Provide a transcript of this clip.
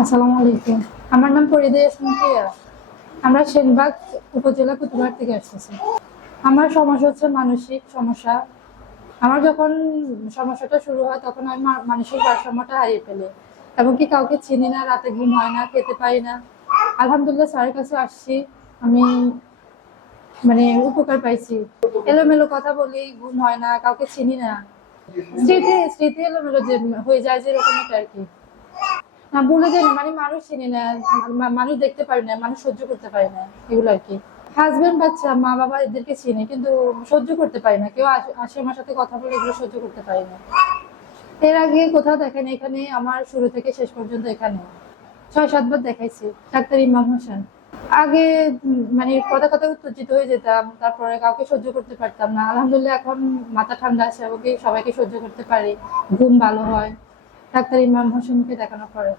আসসালামু আলাইকুম। আমার নাম ফরিদা প্রিয়া। আমরা সেনবাগ উপজেলা কুতুবার থেকে এসেছি আমার সমস্যা হচ্ছে মানসিক সমস্যা। আমার যখন সমস্যাটা শুরু হয়, তখন আমি মানসিক ভারসাম্যটা হারিয়ে ফেলি। এবং কি কাউকে চিনি না, রাতে ঘুম হয় না, খেতে পারি না। আলহামদুলিল্লাহ স্যারের কাছে আসছি। আমি মানে উপকার পাইছি। এলোমেলো কথা বলি, ঘুম হয় না, কাউকে চিনি না। স্মৃতি স্মৃতি এলোমেলো যে হয়ে যায় যে এরকম আর কি। না বলে যায় না মানে মানুষ চিনি না মানুষ দেখতে পারি না, মানুষ সহ্য করতে পারি না, এগুলো আর কি। হাজবেন্ড বাচ্চা মা বাবা এদেরকে চিনি, কিন্তু সহ্য করতে পারি না, কেউ আসে- আমার সাথে কথা বলে এগুলো সহ্য করতে পারি না। এর আগে কোথাও দেখেন, এখানে আমার শুরু থেকে শেষ পর্যন্ত এখানে। ছয় সাতবার দেখাইছি, ডাক্তার ইমাম হোসেন। আগে মানে কথা কথা উত্তেজিত হয়ে যেতাম, তারপরে কাউকে সহ্য করতে পারতাম না। আলহামদুলিল্লাহ, এখন মাথা ঠান্ডা আছে এবং কি সবাইকে সহ্য করতে পারি, ঘুম ভালো হয়। ডাক্তার ইমাম হোসেনকে দেখানো পরে।